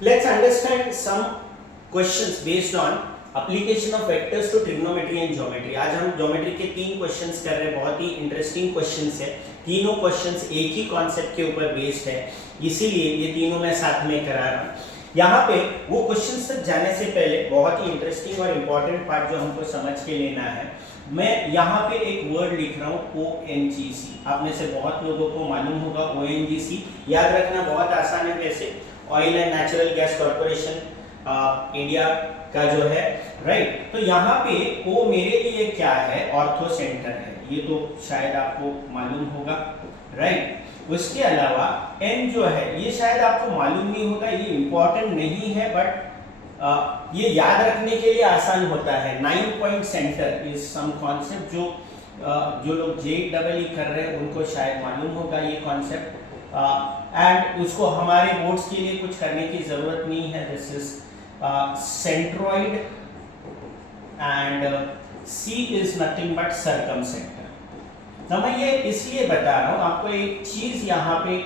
Let's understand some questions based on application of vectors to trigonometry and geometry. आज हम geometry के 3 questions कर रहे हैं, बहुत ही इंटरेस्टिंग क्वेश्चंस है। तीनों क्वेश्चंस एक ही कॉन्सेप्ट के ऊपर बेस्ड है, इसीलिए ये तीनों मैं साथ में करा रहा हूँ। यहाँ पे वो क्वेश्चंस तक जाने से पहले बहुत ही इंटरेस्टिंग और इम्पोर्टेंट पार्ट जो हमको समझ के लेना है, मैं यहाँ पे एक वर्ड लिख रहा हूँ ONGC। आप में से बहुत लोगों को मालूम होगा ONGC, याद रखना बहुत आसान है। वैसे oil and natural gas corporation India का जो है, राइट। तो यहाँ पे O मेरे लिए क्या है, ऑर्थो सेंटर है, ये तो शायद आपको मालूम होगा, राइट। उसके अलावा N जो है ये शायद आपको मालूम नहीं होगा, ये इंपॉर्टेंट नहीं है, बट ये याद रखने के लिए आसान होता है। 9 point centre is some concept जो लोग JEE कर रहे हैं उनको शायद मालूम होगा ये कॉन्सेप्ट, एंड उसको हमारे बोर्ड्स के लिए कुछ करने की जरूरत नहीं है। This is centroid and C is nothing but circumcentre. तो मैं ये इसलिए बता रहा हूँ, आपको एक चीज यहाँ पे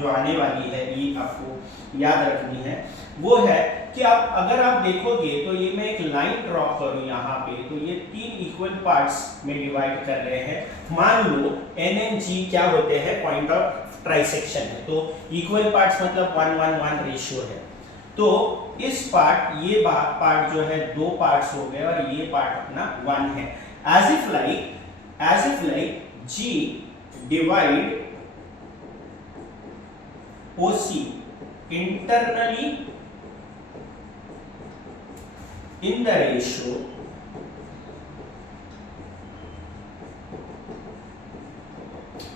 जो आने वाली है ये आपको याद रखनी है, वो है कि अगर आप देखोगे तो ये मैं एक लाइन ड्रॉ करूँ यहाँ पे, तो ये 3 इक्वल पार्ट्स में डिवाइड कर रहे हैं। मान लो N and G क्या होते हैं, पॉइंट ऑफ ट्राइसेक्शन है, तो इक्वल पार्ट्स मतलब 1-1-1 रेशियो है। तो इस पार्ट ये पार्ट जो है 2 पार्ट्स हो गए और ये पार्ट अपना 1 है। As if like G divide OC internally in the ratio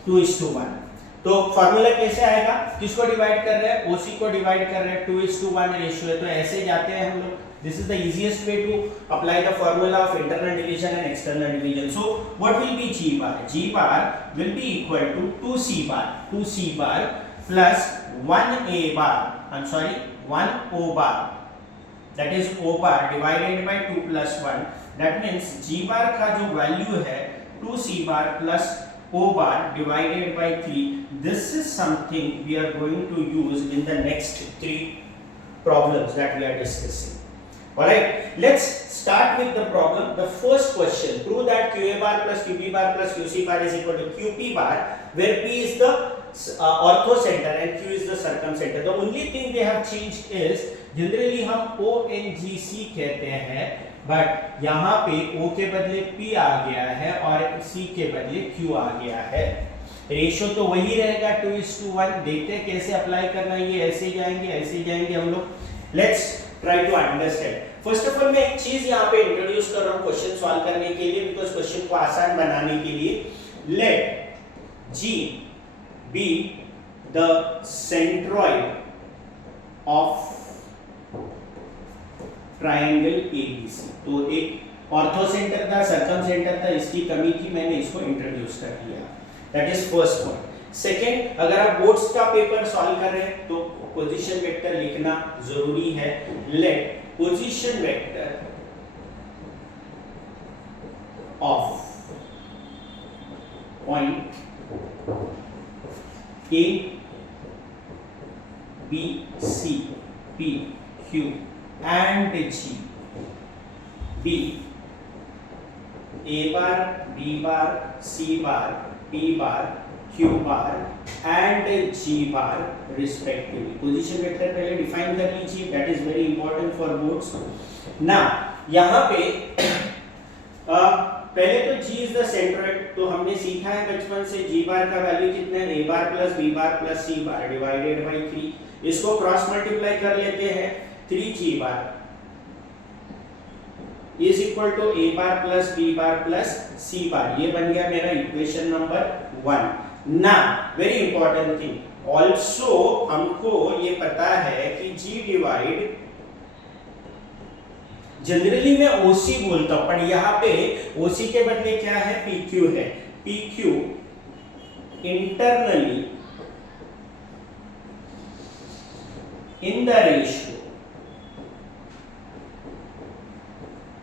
2:1। तो फॉर्मूला कैसे आएगा, किसको डिवाइड कर रहे हैं, OC को डिवाइड कर रहे हैं, 2:1 रेशियो है, तो ऐसे जाते हैं हम लोग। This is the easiest way to apply the formula of internal division and external division. So what will be G bar? G bar will be equal to 2C bar, 2C bar plus 1A bar, I'm sorry, 1O bar, that is O bar divided by 2 plus 1. That means G bar का जो value है 2C bar plus O bar divided by 3. This is something we are going to use in the next 3 problems that we are discussing. Alright, let's start with the problem. The first question, prove that QA bar plus QB bar plus QC bar is equal to QP bar, where P is the ortho center and Q is the circumcenter. The only thing they have changed is, generally हम ONGC कहते हैं, but यहाँ पे O के बदले P आ गया है और C के बदले Q आ गया है। रेशियो तो वही रहेगा 2:1। देखते हैं कैसे अप्लाई करना है, ये ऐसे जाएंगे हम लोग। Let's try to understand. First of all मैं एक चीज यहाँ पे इंट्रोड्यूस कर रहा हूँ क्वेश्चन सॉल्व करने के लिए, बिकॉज क्वेश्चन को आसान बनाने के लिए। Let G be the centroid of triangle ABC। तो एक ऑर्थो सेंटर था, सर्कम सेंटर था, इसकी कमी थी, मैंने इसको इंट्रोड्यूस कर दिया। That is first point. Second, अगर आप बोर्ड्स का पेपर सॉल्व कर रहे हैं तो पोजीशन वेक्टर लिखना जरूरी है। Let position vector of point A B C P Q and G be A bar B bar C bar P bar Q bar and G bar respectively। Position vector पहले define कर लीजिए, that is very important for boards. Now यहाँ पे पहले तो G is the centroid, तो हमने सीखा है बचपन से G बार का वैल्यू कितना है, A bar plus B bar plus C bar divided by 3। इसको क्रॉस मल्टीप्लाई कर लेते हैं, 3G bar is equal to A bar plus B bar plus C bar. ये बन गया मेरा इक्वेशन नंबर 1। ना वेरी इंपॉर्टेंट थिंग, ऑल्सो हमको ये पता है कि G डिवाइड, जनरली मैं OC बोलता हूं, पर यहाँ पे OC के बदले क्या है, PQ है। PQ internally in the ratio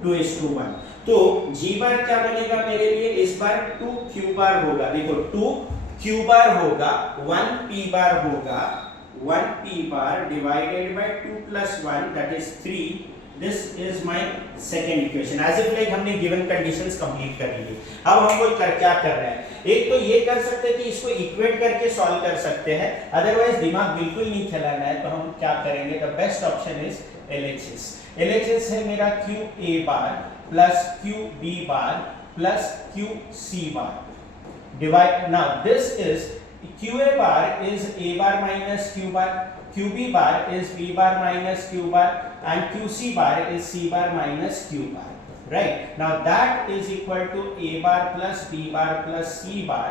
2:1। तो G बार क्या बनेगा मेरे लिए, इस बार 2Q बार होगा। देखो 2Q बार होगा, 1P बार होगा, 1p bar divided by 2 plus 1 that is 3. This is my second equation. As if like हमने given conditions complete कर ली. अब हम वो क्या कर रहे हैं, एक तो ये कर सकते हैं कि इसको इक्वेट करके सॉल्व कर सकते हैं, अदरवाइज दिमाग बिल्कुल नहीं चलाना है तो हम क्या करेंगे, the best option is LHS. LHS है मेरा QA bar plus QB bar plus QC bar. Divide now this is QA bar is A bar minus Q bar, QB bar is B bar minus Q bar, and QC bar is C bar minus Q bar. Right? Now that is equal to A bar plus B bar plus C bar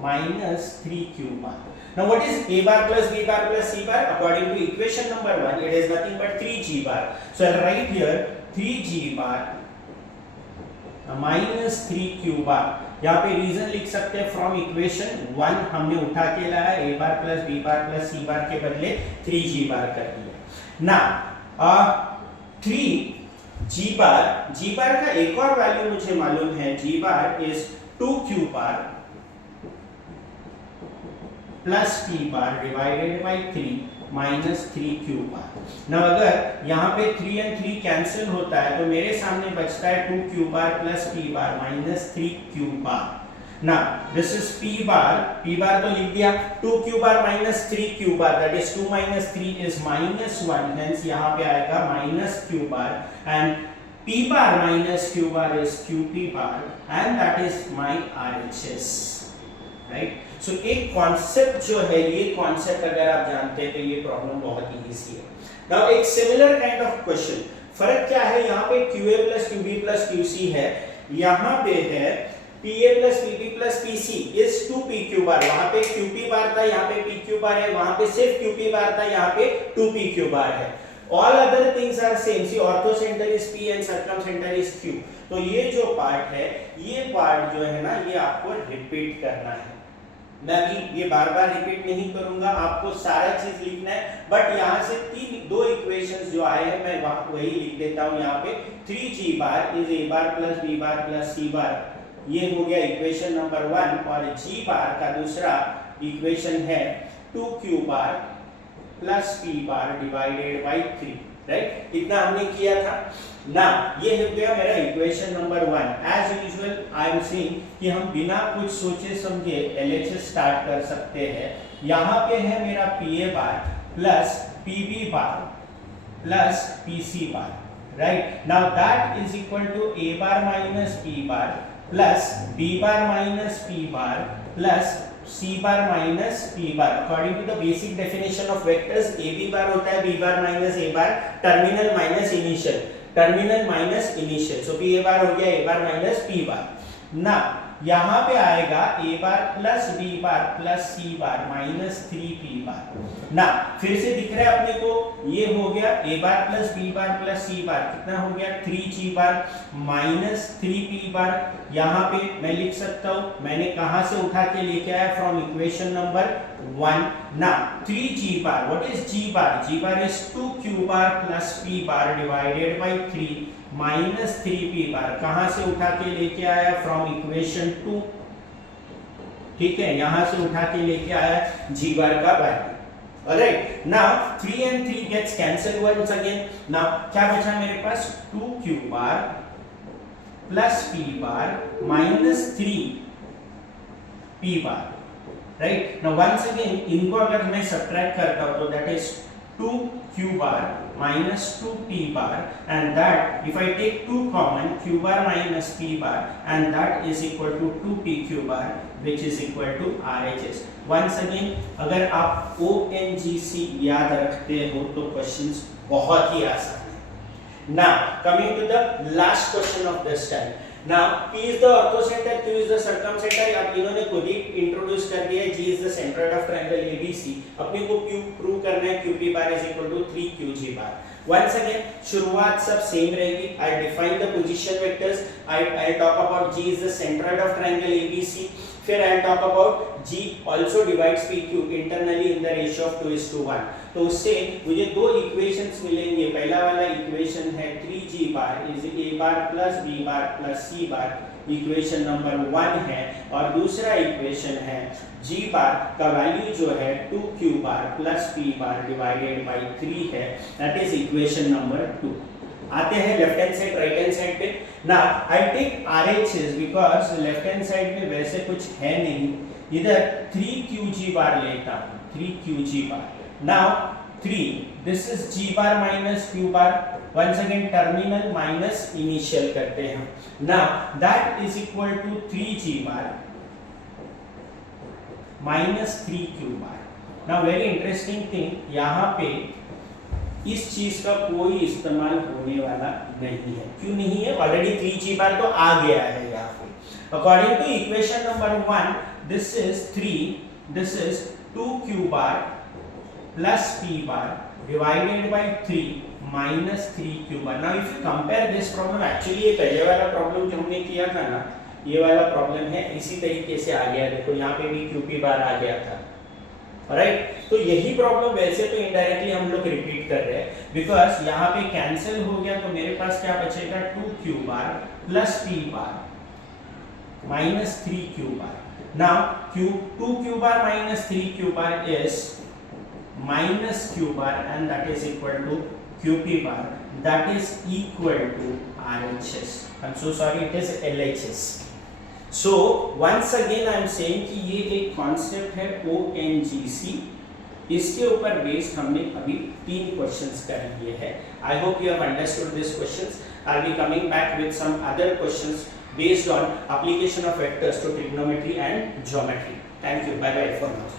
minus 3Q bar. Now what is A bar plus B bar plus C bar? According to equation number 1, it is nothing but 3G bar. So I'll write here 3G bar minus 3Q bar. यहाँ पे reason लिख सकते हैं from equation 1 हमने उठा के लाया A bar plus B bar plus C बार के बदले 3G बार कर दिया ना. 3G बार का एक और वैल्यू मुझे मालूम है, G bar is 2Q bar plus P bar divided by 3 minus 3Q bar. ना अगर यहाँ पे 3 and 3 कैंसिल होता है तो मेरे सामने बचता है 2Q bar plus P bar minus 3Q bar. ना दिस इज P बार तो लिख दिया, 2Q bar minus 3Q bar that is 2 minus 3 is minus 1, hence यहाँ पे आएगा minus Q bar and P bar minus Q bar is QP bar and that is my RHS. Right? So एक concept जो है, ये concept अगर आप जानते हैं तो ये प्रॉब्लम बहुत ही इजी है. नाउ एक सिमिलर काइंड ऑफ क्वेश्चन, फर्क क्या है, यहाँ पे QA plus QB plus QC है, यहाँ पे है PA plus PB plus PC is 2PQ बार. वहां पे QP बार था, यहाँ पे PQ बार है, वहां पे सिर्फ QP बार था, यहाँ पे 2PQ बार है. All other things are same. See, orthocenter is P and circumcenter is Q. तो ये जो पार्ट है, ये पार्ट जो है ना, ये आपको रिपीट करना है. मैं भी ये बार बार रिपीट नहीं करूंगा, आपको सारा चीज लिखना है, बट यहाँ से दो इक्वेशंस जो आए हैं मैं वही लिख देता हूँ. यहाँ पे 3G bar is A bar plus B bar plus C bar, ये हो गया इक्वेशन नंबर 1, और G बार का दूसरा इक्वेशन है 2Q bar plus P bar divided by 3. Right? इतना हमने किया था ना. ये हो गया मेरा equation number 1. As usual I am saying कि हम बिना कुछ सोचे समझे LHS स्टार्ट कर सकते हैं. यहाँ पे है मेरा PA bar plus PB bar plus PC bar. Right? Now that is equal to A bar minus P bar plus B bar minus P bar plus C bar minus P bar. According to the basic definition of vectors, AB bar होता है B bar minus A bar, terminal minus initial, terminal minus initial. So PA bar हो गया A bar minus P bar. ना यहाँ पे आएगा A bar plus B bar plus C bar minus 3P बार. ना फिर से दिख रहा है अपने को, ये हो गया A bar plus B bar plus C बार, कितना हो गया 3G बार माइनस 3P बार. यहाँ पे मैं लिख सकता हूँ, मैंने कहाँ से उठा के लेके आया, फ्रॉम इक्वेशन नंबर 1. ना 3G bar, what is G bar? G bar is 2Q bar plus P bar divided by 3 minus 3P बार. कहां से उठा के लेके आया? From equation 2. ठीक है, यहां से उठा के लेके आया G बार का value. Alright, now 3 and 3 gets cancel once again. Now क्या बचा मेरे पास? 2Q bar plus P bar minus 3P bar. Right? Now once again इनको अगर मैं सब्ट्रैक्ट करता हूं तो that is 2Q bar minus 2P bar, and that if I take 2 common, Q bar minus P bar, and that is equal to 2PQ bar, which is equal to RHS. Once again, अगर आप ONGC याद रखते हो तो questions बहुत ही आसान है. Now coming to the last question of this time. Now P is the orthocenter, Q is the circumcenter. अब इन्होंने खुद ही इंट्रोड्यूस कर दिया है, G is the centroid of triangle ABC. अपने को Q प्रूव करना है, QP bar is equal to 3QG bar. Once again शुरुआत सब सेम रहेगी. I define the position vectors. I talk about G is the centroid of triangle ABC. फिर I talk about G also divides PQ internally in the ratio of 2:1. तो उससे मुझे दो equations मिलेंगे. पहला वाला इक्वेशन है 3G bar is A bar plus B bar plus C bar equation number 1 है और दूसरा इक्वेशन है g बार का वैल्यू जो है 2q bar plus p bar divided by 3 है, दैट इज इक्वेशन नंबर 2। आते हैं left hand side right hand side पे। Now I take RHS because left hand side में वैसे कुछ है नहीं, इधर 3qg बार लेता हूं, 3qg bar. Now 3 this is g bar minus q bar, once again terminal minus initial करते हैं। Now that is equal to 3g bar minus 3q bar. Now very interesting thing, यहाँ पे इस चीज का कोई इस्तेमाल होने वाला नहीं है। क्यों नहीं है? ऑलरेडी 3g बार तो आ गया है यहाँ पे। According to equation number 1, this is 3, this is 2q bar plus p bar divided by 3 minus 3q bar. Now if you compare this problem, actually ये पहले वाला प्रॉब्लम जो हमने किया था ना, ये वाला प्रॉब्लम है इसी तरीके से आ गया। देखो यहाँ पे भी qp बार आ गया था, राइट? तो यही प्रॉब्लम वैसे तो इनडायरेक्टली हम लोग रिपीट कर रहे हैं, बिकॉज यहाँ पे कैंसिल हो गया तो मेरे पास क्या बचेगा 2q bar plus p bar minus 3q bar. Now 2q bar minus 3q bar is minus q bar and that is equal to qp bar, that is equal to RHS. I'm so sorry, it is LHS. So once again I am saying कि ये एक concept है ONGC, इसके ऊपर based हमने अभी 3 questions कर लिए हैं। I hope you have understood these questions. I'll be coming back with some other questions based on application of vectors to trigonometry and geometry. Thank you. Bye bye for now.